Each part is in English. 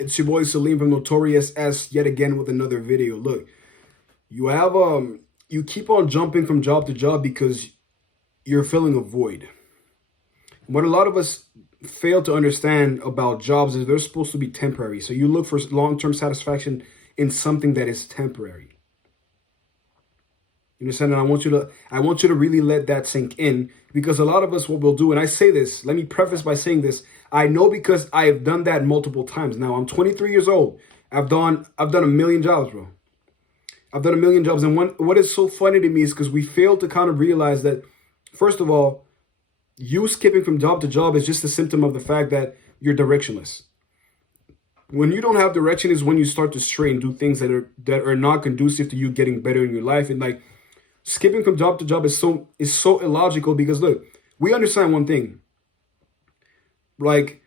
It's your boy Salim from Notorious S yet again with another video. Look, you have you keep on jumping from job to job because you're filling a void. What a lot of us fail to understand about jobs is they're supposed to be temporary. So you look for long-term satisfaction in something that is temporary. You understand? And I want you to really let that sink in, because a lot of us, what we'll do, and I say this, let me preface by saying this, I know because I have done that multiple times. Now I'm 23 years old. I've done a million jobs, bro. I've done a million jobs. And what is so funny to me is because we fail to kind of realize that, first of all, you skipping from job to job is just a symptom of the fact that you're directionless. When you don't have direction is when you start to stray and do things that are not conducive to you getting better in your life. And like, skipping from job to job is so illogical, because look, we understand one thing. Like,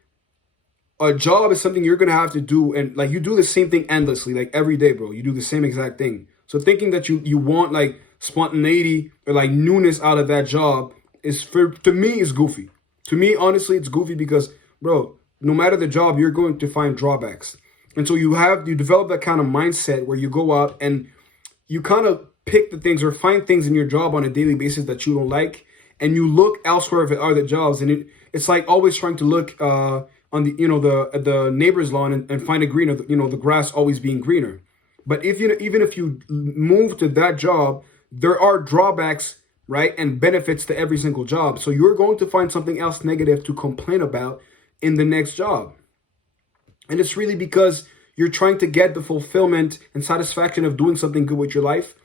a job is something you're gonna have to do, and like you do the same thing endlessly, like every day, bro. You do the same exact thing. So thinking that you want like spontaneity or like newness out of that job to me is goofy. To me, honestly, it's goofy because, bro, no matter the job, you're going to find drawbacks. And so you develop that kind of mindset where you go out and you kind of pick the things or find things in your job on a daily basis that you don't like, and you look elsewhere for other jobs, and it's like always trying to look on the the neighbor's lawn and find a greener, the grass always being greener. But even if you move to that job, there are drawbacks, right, and benefits to every single job. So you're going to find something else negative to complain about in the next job. And it's really because you're trying to get the fulfillment and satisfaction of doing something good with your life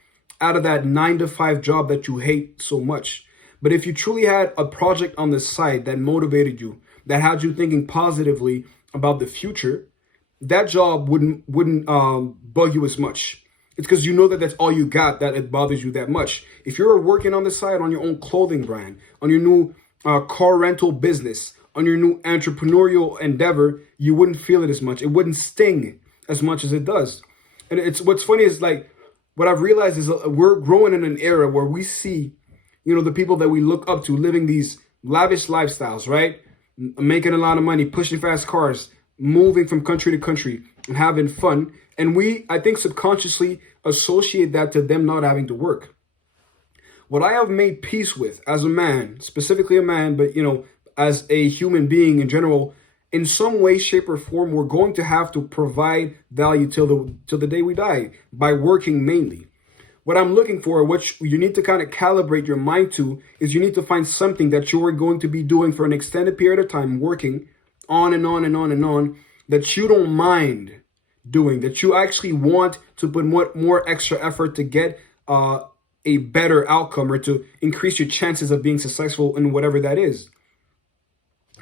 out of that 9 to 5 job that you hate so much. But if you truly had a project on the side that motivated you, that had you thinking positively about the future, that job wouldn't bug you as much. It's because you know that that's all you got, that it bothers you that much. If you're working on the side on your own clothing brand, on your new car rental business, on your new entrepreneurial endeavor, you wouldn't feel it as much. It wouldn't sting as much as it does. And it's what's funny is like, what I've realized is we're growing in an era where we see, the people that we look up to living these lavish lifestyles, right? Making a lot of money, pushing fast cars, moving from country to country and having fun. And we, I think, subconsciously associate that to them not having to work. What I have made peace with as a man, specifically a man, but, as a human being in general, in some way, shape, or form, we're going to have to provide value till the day we die by working mainly. What I'm looking for, which you need to kind of calibrate your mind to, is you need to find something that you're going to be doing for an extended period of time, working on and on and on and on, that you don't mind doing, that you actually want to put more extra effort to get a better outcome, or to increase your chances of being successful in whatever that is.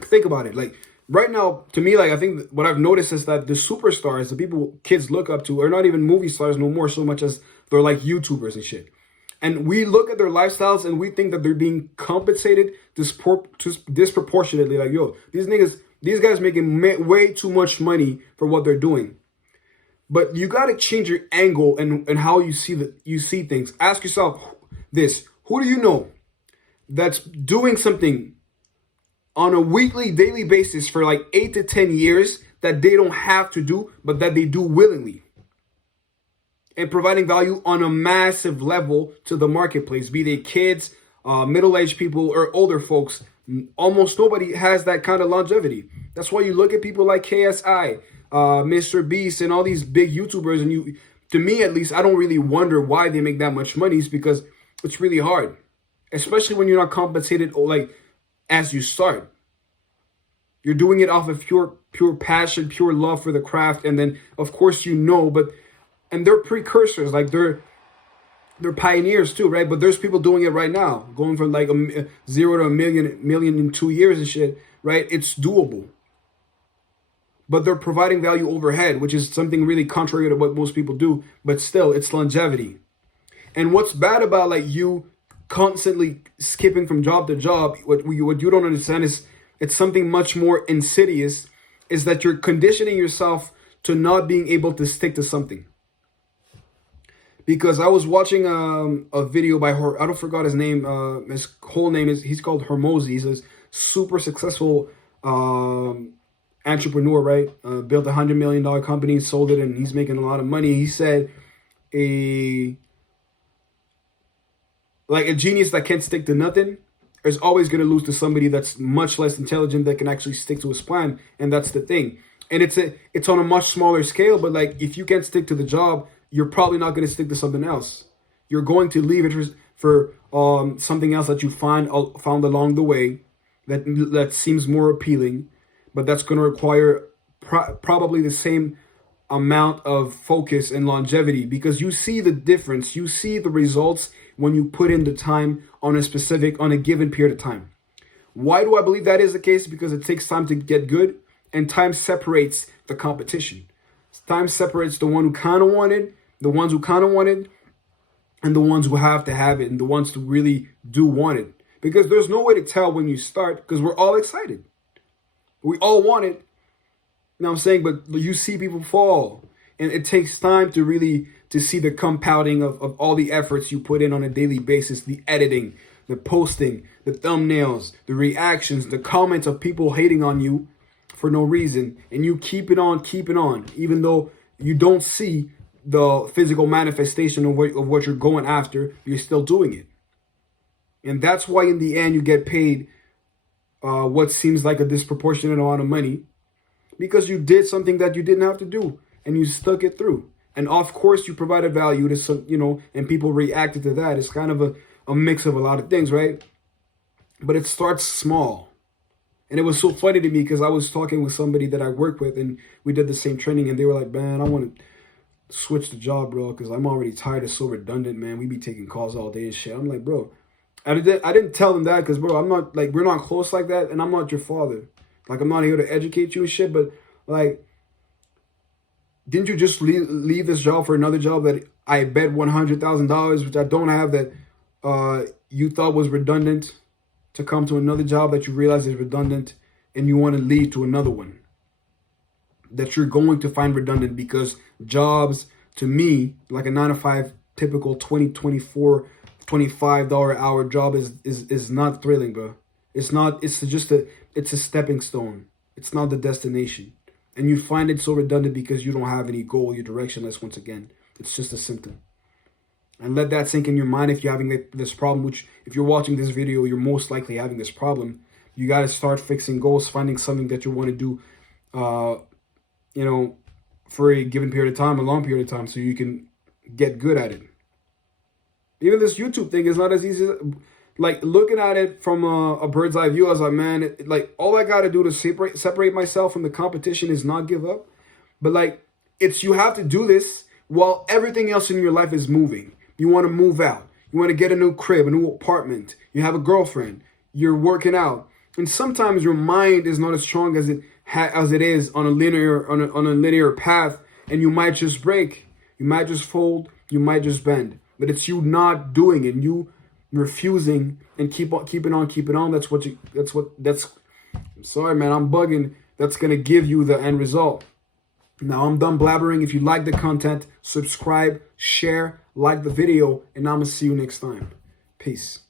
Think about it. Like, right now, to me, like, I think what I've noticed is that the superstars, the people kids look up to, are not even movie stars no more so much as they're like YouTubers and shit. And we look at their lifestyles and we think that they're being compensated disproportionately. Like, yo, these guys making way too much money for what they're doing. But you got to change your angle and how you see things. Ask yourself this: who do you know that's doing something on a weekly, daily basis for like 8 to 10 years that they don't have to do, but that they do willingly, and providing value on a massive level to the marketplace, be they kids, middle-aged people, or older folks? Almost nobody has that kind of longevity. That's why you look at people like KSI, Mr. Beast, and all these big YouTubers, and to me at least, I don't really wonder why they make that much money. It's because it's really hard, especially when you're not compensated like as you start. You're doing it off of pure passion, pure love for the craft, and then of course and they're precursors, like they're pioneers too, right? But there's people doing it right now, going from like a 0 to a million in 2 years and shit, right? It's doable. But they're providing value overhead, which is something really contrary to what most people do, but still, it's longevity. And what's bad about like you constantly skipping from job to job, what you don't understand is it's something much more insidious, is that you're conditioning yourself to not being able to stick to something. Because I was watching a video by her, I don't forgot his name, he's called Hormozi. He's a super successful entrepreneur, right? Built $100 million company, sold it, and he's making a lot of money. He said a genius that can't stick to nothing is always going to lose to somebody that's much less intelligent that can actually stick to his plan. And that's the thing. And it's on a much smaller scale, but like if you can't stick to the job, you're probably not going to stick to something else. You're going to leave it for something else that you found along the way that seems more appealing, but that's going to require probably the same amount of focus and longevity, because you see the difference, you see the results when you put in the time on a given period of time. Why do I believe that is the case? Because it takes time to get good, and time separates the competition. Time separates the one who kind of wanted, the ones who kind of wanted, and the ones who have to have it, and the ones who really do want it. Because there's no way to tell when you start, because we're all excited. We all want it. You know what I'm saying? But you see people fall. And it takes time to see the compounding of all the efforts you put in on a daily basis. The editing, the posting, the thumbnails, the reactions, the comments of people hating on you for no reason. And you keep it on, even though you don't see the physical manifestation of what you're going after, you're still doing it. And that's why in the end you get paid what seems like a disproportionate amount of money, because you did something that you didn't have to do and you stuck it through. And of course you provided value to some, and people reacted to that. It's kind of a mix of a lot of things, right? But it starts small. And it was so funny to me because I was talking with somebody that I work with and we did the same training, and they were like, man, I want to switch the job, bro, because I'm already tired. It's so redundant, man. We be taking calls all day and shit. I'm like, bro, I didn't tell them that because, bro, I'm not, like, we're not close like that, and I'm not your father. Like, I'm not here to educate you and shit, but, like, didn't you just leave this job for another job that I bet $100,000, which I don't have, that you thought was redundant, to come to another job that you realize is redundant, and you want to lead to another one that you're going to find redundant? Because jobs, to me, like a 9-to-5, typical $20, $24, $25 an hour job is not thrilling, bro. It's not. It's just it's a stepping stone. It's not the destination. And you find it so redundant because you don't have any goal, you're directionless once again. It's just a symptom. And let that sink in your mind if you're having this problem, which if you're watching this video, you're most likely having this problem. You got to start fixing goals, finding something that you want to do, for a given period of time, a long period of time, so you can get good at it. Even this YouTube thing is not as easy. Like, looking at it from a bird's eye view, I was like, man, like, all I got to do to separate myself from the competition is not give up. But, like, you have to do this while everything else in your life is moving. You want to move out. You want to get a new crib, a new apartment. You have a girlfriend. You're working out. And sometimes your mind is not as strong as it is on a linear path, and you might just break. You might just fold. You might just bend. But it's you not doing it, and you refusing and keeping on. I'm sorry, man, I'm bugging. That's gonna give you the end result. Now I'm done blabbering. If you like the content, subscribe, share, like the video, and I'm gonna see you next time. Peace.